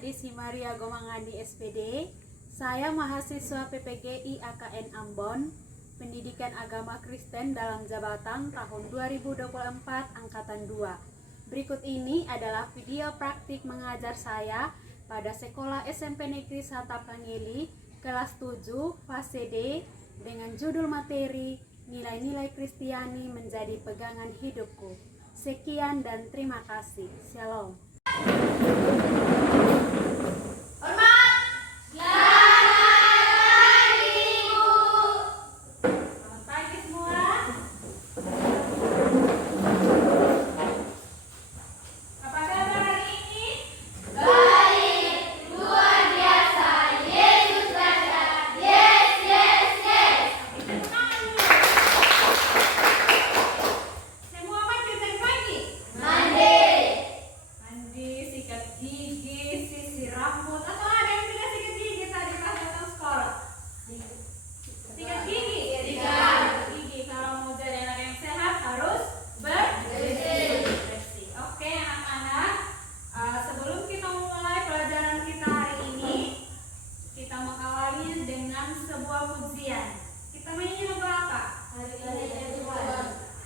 di Simaria Gomangandi SPD. Saya mahasiswa PPGI AKN Ambon, Pendidikan Agama Kristen dalam jabatan tahun 2024 Angkatan 2. Berikut ini adalah video praktik mengajar saya pada Sekolah SMP Negeri Santa Prangeli kelas 7 fase D dengan judul materi Nilai-nilai Kristiani menjadi pegangan hidupku. Sekian dan terima kasih. Shalom.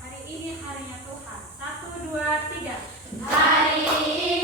Hari ini harinya Tuhan. 1, 2, 3. Hari ini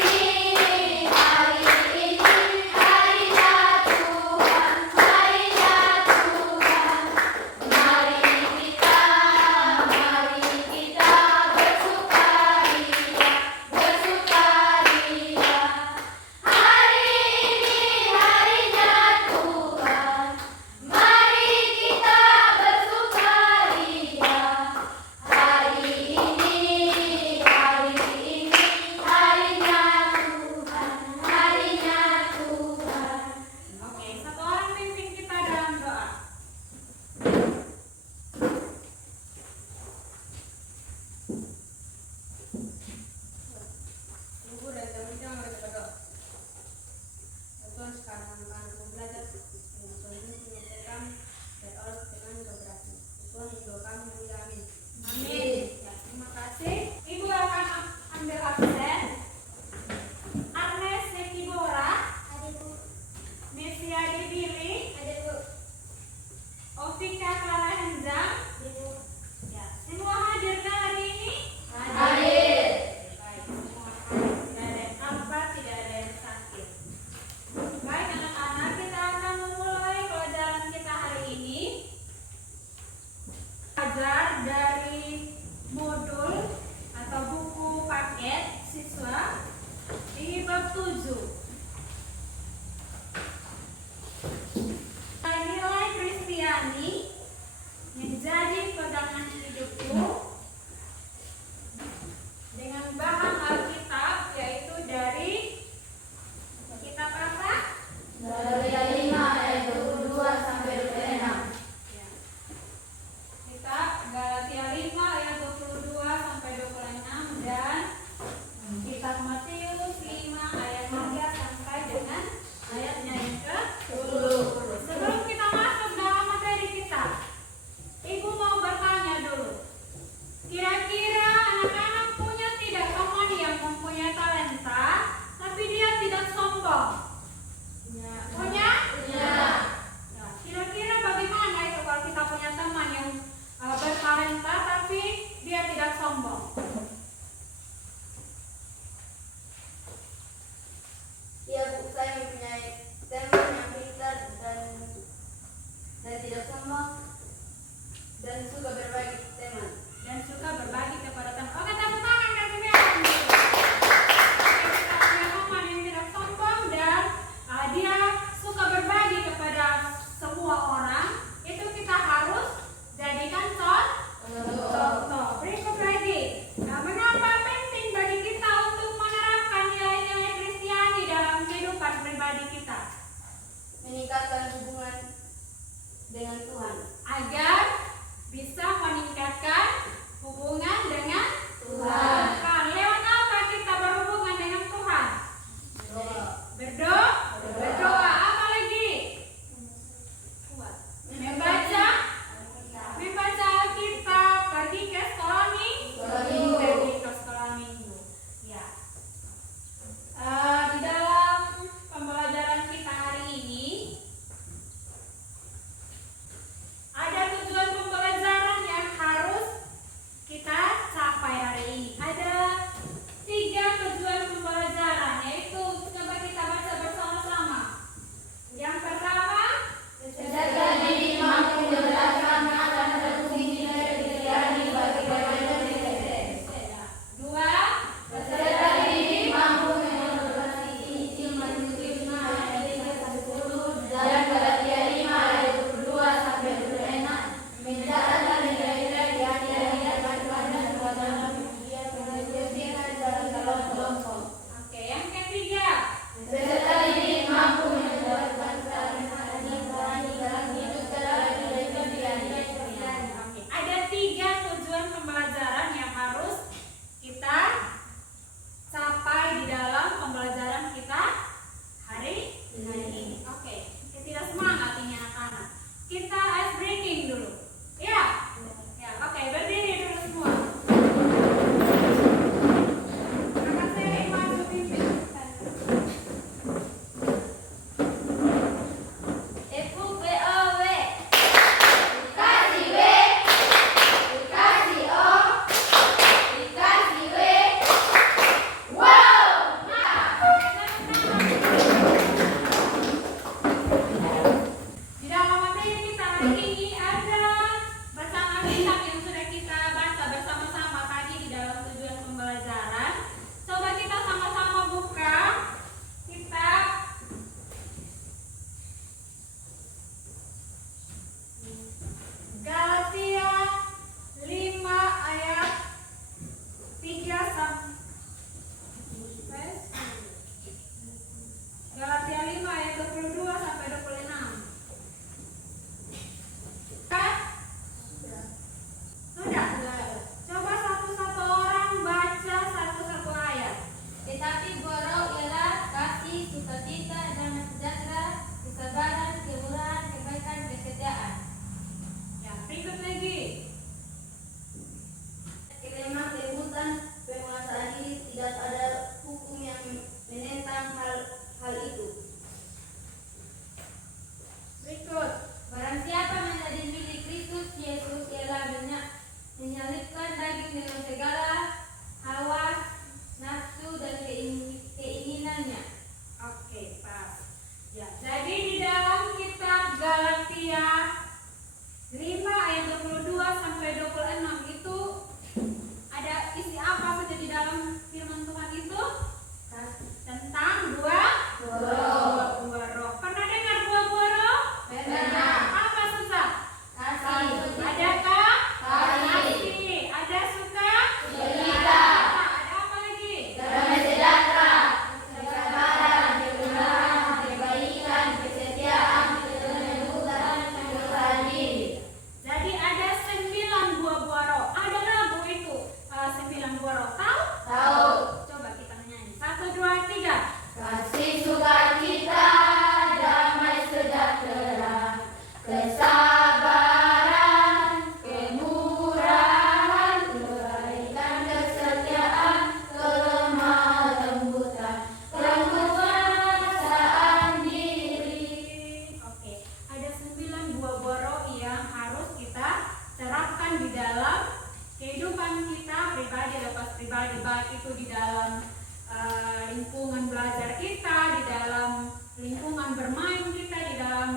bermain kita, di dalam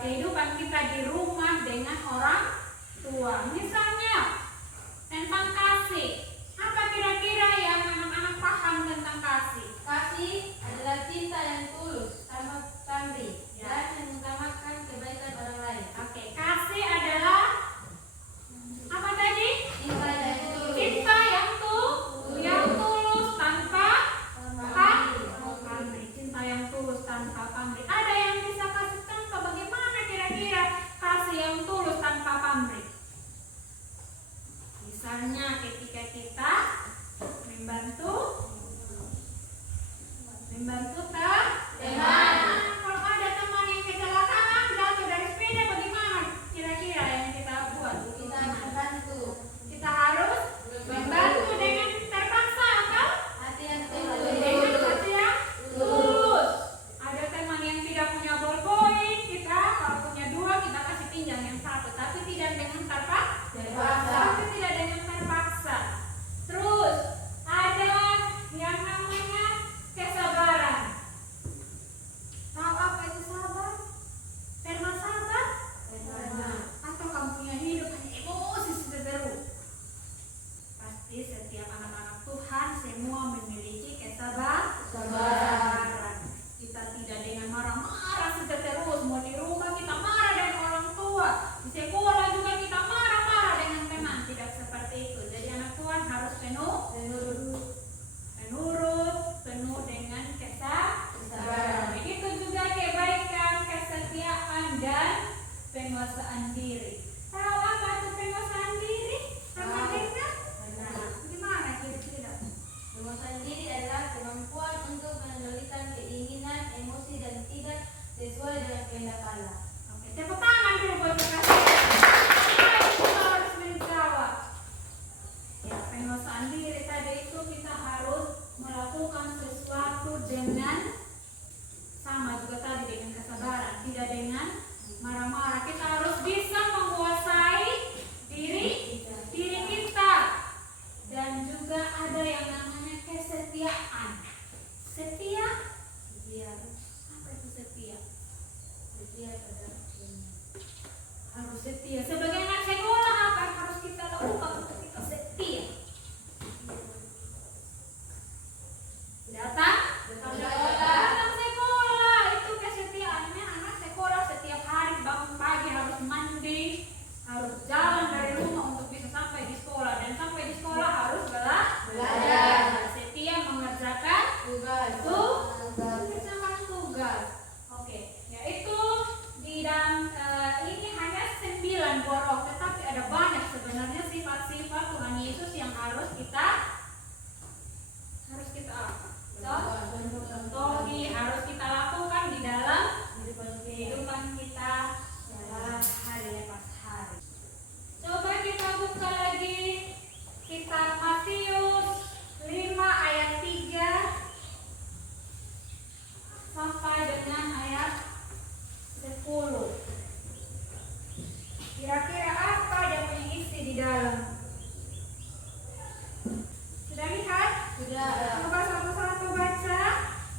kehidupan kita di rumah dengan orang tua. Misalnya tentang kasih. Apa kira-kira yang anak-anak paham tentang kasih? Kasih adalah cinta yang tulus tanpa pamrih dan mengutamakan kebaikan orang lain. Oke, kasih adalah apa tadi? Cinta yang tulus. Cinta yang tulus tanpa pamrih. Cinta yang tulus tanpa pamrih. Ada yang bisa kasih contoh bagaimana kira-kira kasih yang tulus tanpa pamrih? Misalnya ketika kita membantu teman. Kalau ada teman yang kecelakaan jatuh dari sepeda, bagaimana kira-kira yang kita buat? Kita membantu. Kita harus membantu dengan terpaksa atau Hati yang dengan tulus. hati yang tulus. Ada teman yang tidak punya ballpoint, kita kalau punya dua kita kasih pinjam yang satu, tapi tidak dengan Terpaksa. tapi tidak dengan terpaksa. Terus ada yang namanya kesabaran. Tahu apa itu sabar? Pernah sabar? Atau kamu punya hidup hanya emosi terus? Pasti setiap anak-anak Tuhan semua memiliki kesabaran. Kita tidak dengan marah-marah terus. Mau di rumah kita marah dengan orang tua, di sekolah juga kita marah-marah dengan teman. Tidak seperti itu. Jadi anak Tuhan harus penuh dengan kesabaran. Begitu juga kebaikan, kesetiaan, dan penguasaan diri. Tahu apa itu penguasaan diri? Pernah dengar? Gimana kira-kira? Penguasaan diri adalah kemampuan untuk mengendalikan keinginan, emosi dan tidak sesuai dengan kehendak Allah. Oke, tepuk tangan dulu buat kakak. Kita harus menjawab. Ya, penguasaan diri tadi itu kita harus melakukan sesuatu dengan sama juga tadi dengan kesabaran, tidak dengan marah-marah. Kita harus bisa menguasai diri kita. Dan juga ada yang namanya kesetiaan. Setia? Apa itu setia? Harus setia. Sebagai anak sekolah apa yang harus kita lakukan untuk kita setia? Datang sekolah. Itu kesetiaannya anak sekolah. Setiap hari bangun pagi harus mandi, harus jalan dari rumah untuk bisa sampai di sekolah, dan sampai di sekolah harus belajar. Setia mengerjakan tugas. Oke, yaitu di dalam ini hanya 9 buah roh, tetapi ada banyak sebenarnya sifat-sifat Tuhan Yesus yang harus kita contohi, harus kita lakukan di dalam kehidupan kita hari lepas hari. Coba kita buka lagi kitab Matius 5 ayat 3 sampai dengan ayat 10. Kira-kira apa yang punya isi di dalam? Sudah lihat? Sudah. Coba satu-satu baca.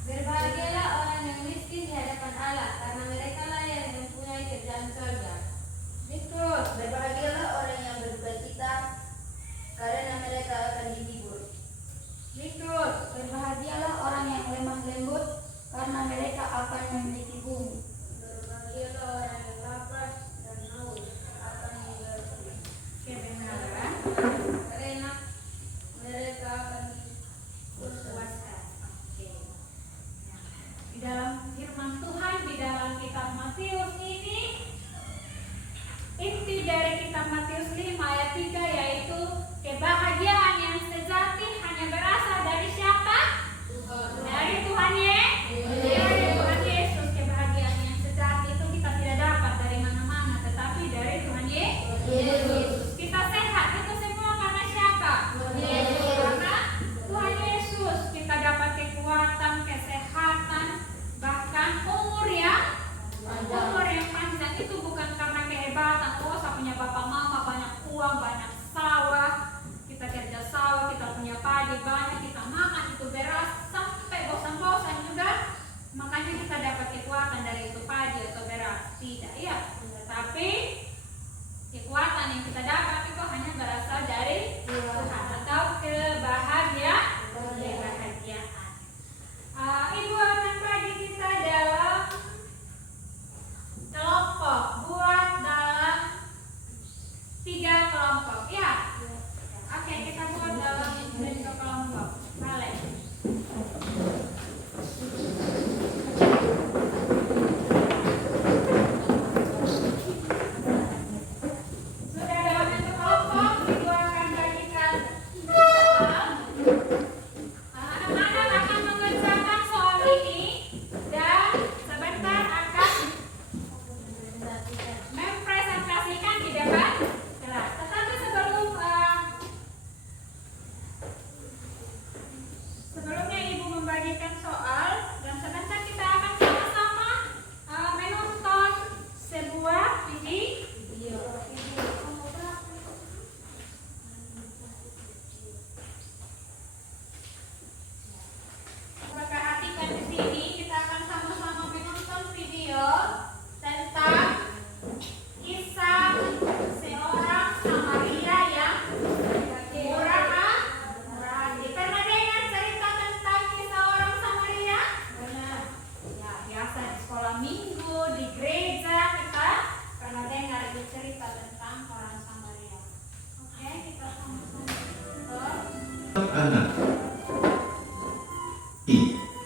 Berbahagialah orang yang miskin di hadapan Allah, karena mereka lah yang mempunyai kerajaan surga. Betul. Berbahagialah orang yang berduka cita, karena mereka akan dihibur. Betul. Berbahagialah orang yang lemah lembut, karena mereka akan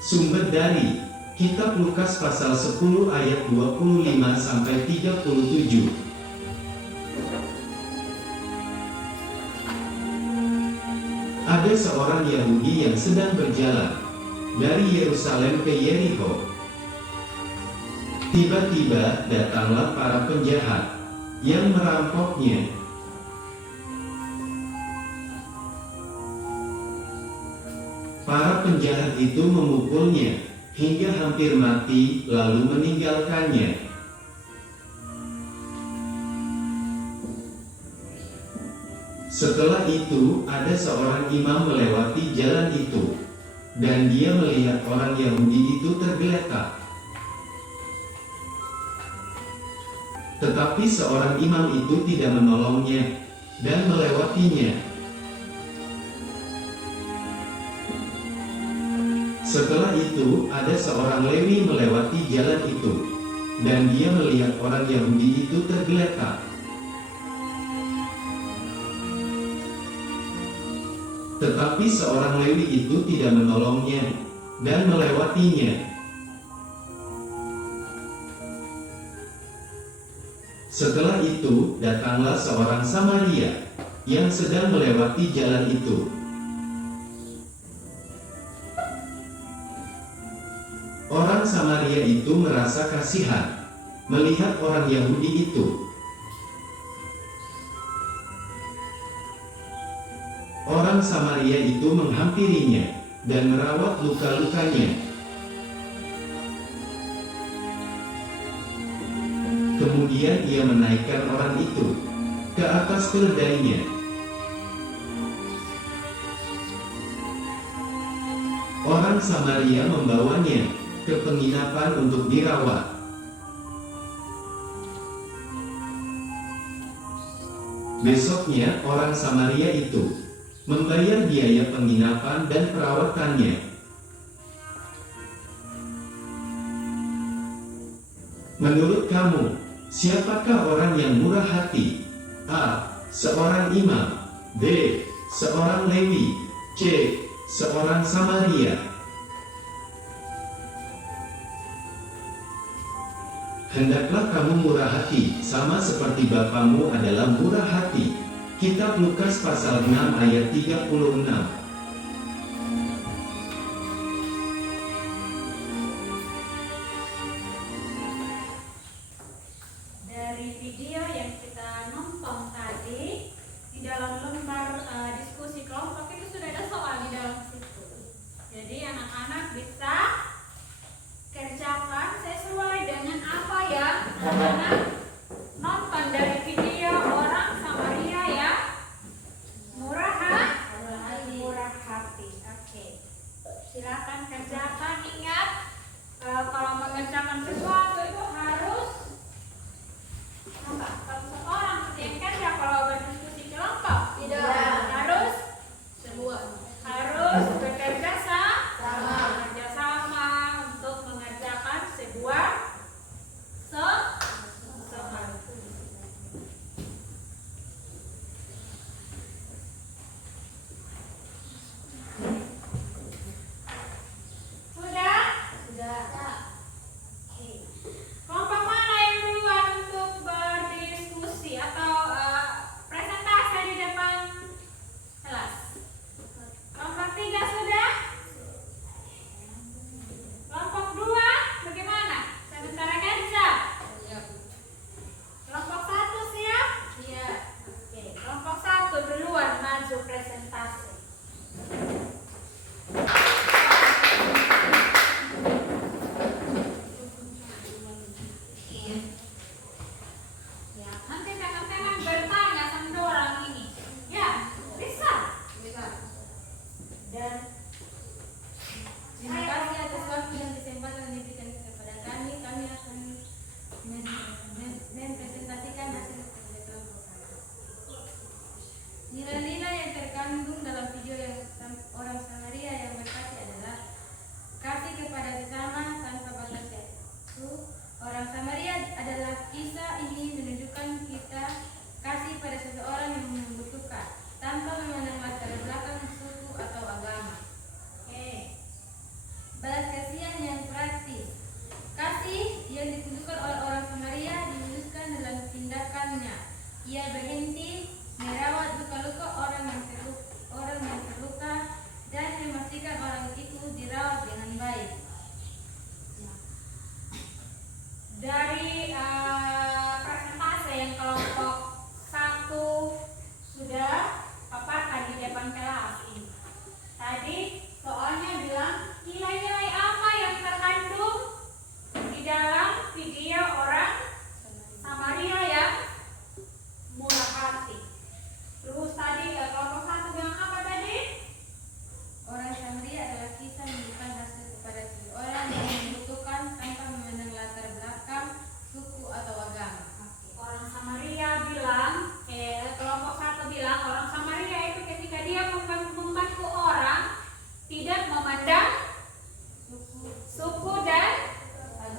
Sumber dari Kitab Lukas pasal 10 ayat 25 sampai 37. Ada seorang Yahudi yang sedang berjalan dari Yerusalem ke Yerikho. Tiba-tiba datanglah para penjahat yang merampoknya. Para penjahat itu memukulnya hingga hampir mati, lalu meninggalkannya. Setelah itu, ada seorang imam melewati jalan itu, dan dia melihat orang Yahudi itu tergeletak. Tetapi seorang imam itu tidak menolongnya dan melewatinya. Setelah itu, ada seorang Lewi melewati jalan itu, dan dia melihat orang Yahudi itu tergeletak. Tetapi seorang Lewi itu tidak menolongnya dan melewatinya. Setelah itu, datanglah seorang Samaria yang sedang melewati jalan itu. Orang Samaria itu merasa kasihan melihat orang Yahudi itu. Orang Samaria itu menghampirinya dan merawat luka-lukanya. Kemudian ia menaikkan orang itu ke atas keledainya. Orang Samaria membawanya ke penginapan untuk dirawat. Besoknya orang Samaria itu membayar biaya penginapan dan perawatannya. Menurut kamu, siapakah orang yang murah hati? A. Seorang imam. B. Seorang Lewi. C. Seorang Samaria. Hendaklah kamu murah hati, sama seperti Bapamu adalah murah hati. Kitab Lukas pasal 6 ayat 36. Dari video yang kita nonton tadi, di dalam lembar diskusi kelompok itu sudah ada soal di dalam situ. Jadi anak-anak bisa kerjakan sesuai dengan apa yang anak-anak nonton dari video orang Samaria ya. Murah hati. Oke. Silakan kerjakan. Ingat, kalau mengerjakan sesuatu itu harus apa? Kalau seorang yang kerja, kalau berdiskusi kelompok Tidak. harus Semua. harus bekerja sama untuk mengerjakan sebuah kasih. Kasih yang ditunjukkan oleh orang Samaria diwujudkan dalam tindakannya. Ia berhenti merawat luka-luka orang yang terluka dan memastikan orang itu dirawat dengan baik. Dari presentase yang kelompok 1 sudah paparkan di depan kelas ini. Tadi soalnya bilang nilai-nilai apa yang terkandung di dalam video orang Samaria yang murah hati. Terus tadi kelompok 1 bilang apa tadi? Orang Samaria adalah kisah memberikan hasil kepada seseorang yang membutuhkan tanpa memandang latar belakang, suku atau agama. Orang Samaria bilang, kelompok 1 bilang orang Samaria itu ketika dia membantu orang tidak memandang suku dan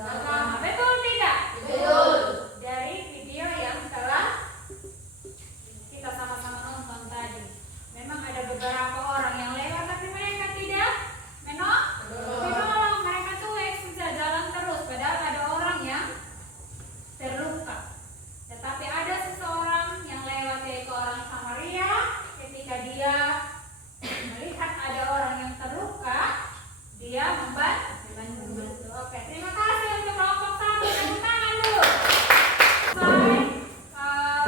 agama. Betul tidak? Betul. Dari video yang telah kita sama-sama nonton tadi, memang ada beberapa orang yang lewat tapi mereka tidak menolong. Mereka cuek saja jalan terus, padahal ada orang yang terluka. Tetapi ada seseorang yang lewat, yaitu orang Samaria. Ketika dia melihat ada orang yang terluka, dia membantu. Oke, terima kasih untuk kelompok 1. Tepuk tangan dulu. Selesai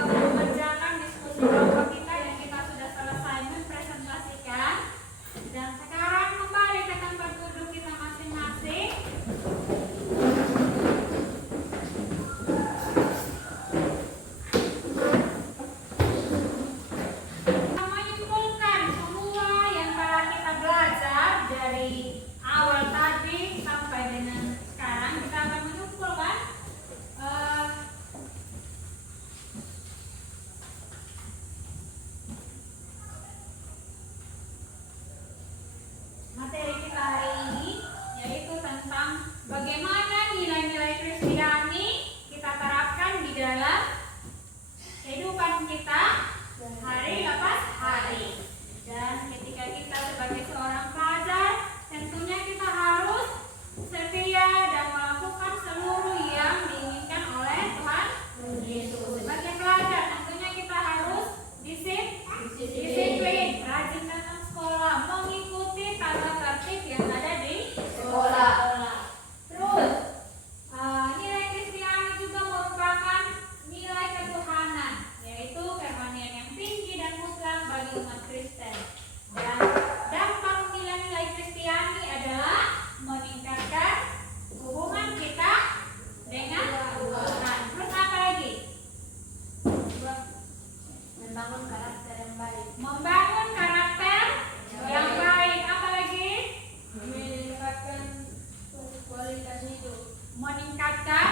mengerjakan diskusi kelompok kita yang kita sudah selesai mempresentasikan. Dan sekarang kembali ke tempat duduk kita masing-masing. Menyimpulkan semua yang telah kita belajar dari awal tadi sampai dengan sekarang, kita akan menyimpulkan materi kita hari ini, yaitu tentang bagaimana nilai-nilai Kristiani kita terapkan di dalam kehidupan kita hari lepas hari. Dan ketika kita sebagai seorang pelajar, tentunya kita harus setia dan melakukan seluruh yang diinginkan oleh Tuhan Yesus. Sebagai pelajar, tentunya kita harus disiplin, rajin datang sekolah, mengikuti tata tertib yang ada di Sekolah. Terus, nilai Kristiani juga merupakan nilai ketuhanan, yaitu kerohanian yang tinggi dan mutlak bagi umat Kristen. Dan dampak nilai-nilai Kristiani adalah meningkatkan hubungan kita dengan Tuhan. Terus apa lagi? Membangun karakter yang baik. Membangun karakter yang baik. Apa lagi? Meningkatkan kualitas hidup. Meningkatkan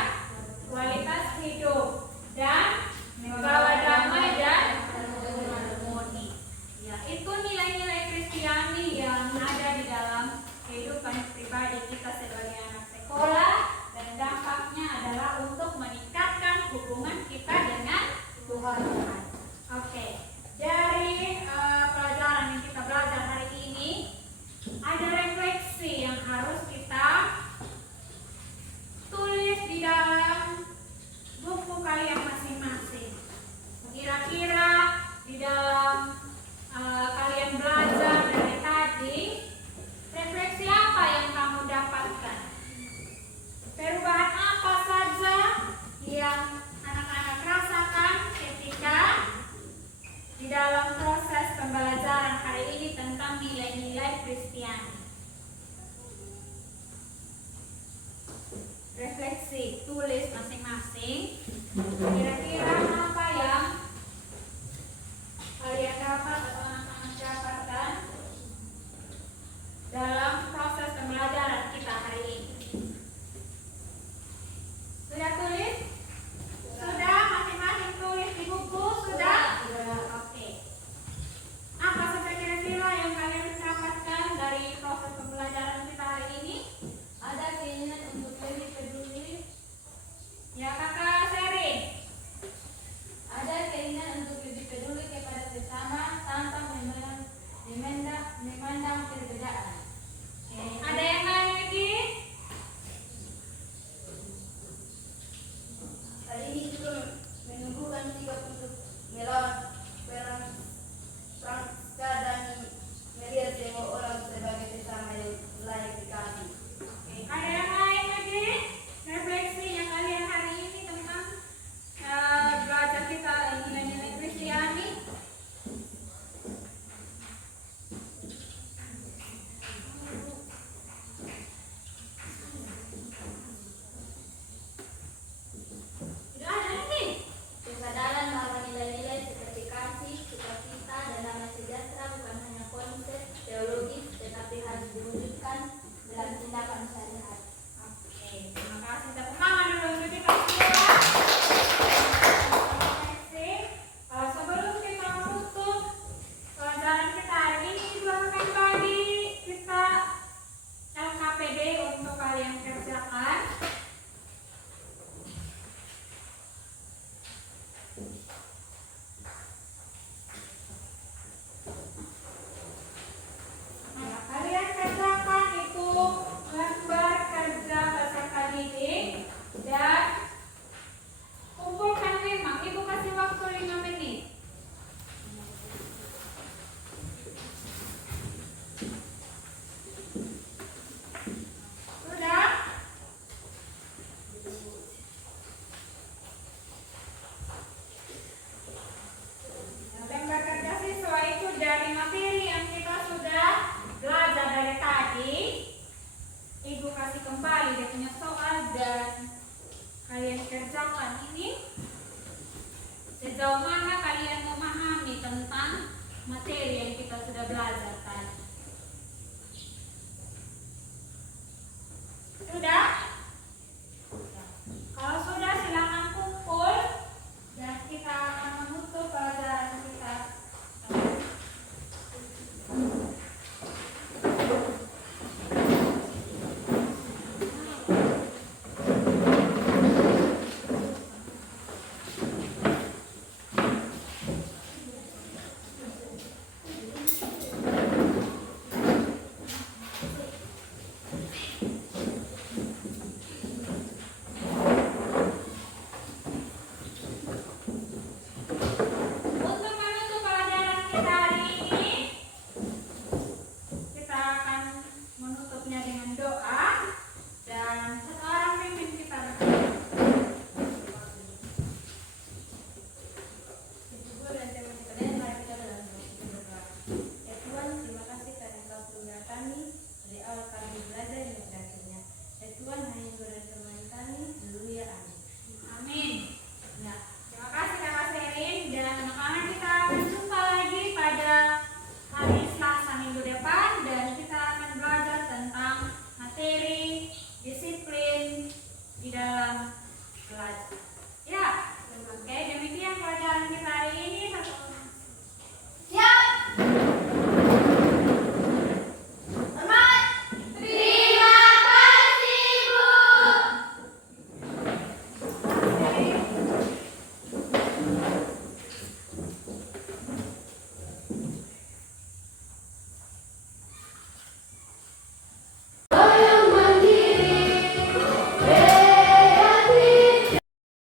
kualitas hidup dan membawa damai dan harmoni. Ya, itu nilai-nilai Kristiani yang ada di dalam kehidupan pribadi kita sebagai anak sekolah, dan dampaknya adalah untuk meningkatkan hubungan kita dengan Tuhan. Oke, dari pelajaran yang kita belajar hari ini, ada refleksi yang harus kita tulis di dalam buku kalian masing-masing. Kira-kira di dalam kalian belajar dari tadi, refleksi apa yang kamu dapatkan? Perubahan apa saja yang anak-anak rasakan ketika di dalam proses pembelajaran hari ini tentang nilai-nilai Kristiani? Refleksi, tulis masing-masing. Kira-kira apa yang kalian dapat atau anak-anak dapatkan dalam proses pembelajaran kita hari ini? Sudah tulis? Sudah? Masing-masing tulis di buku? Sudah? Oke. Apa saja kira-kira yang kalian dapatkan dari proses pembelajaran kita hari ini? Ada keinginan untuk lebih peduli. Ya, Kak.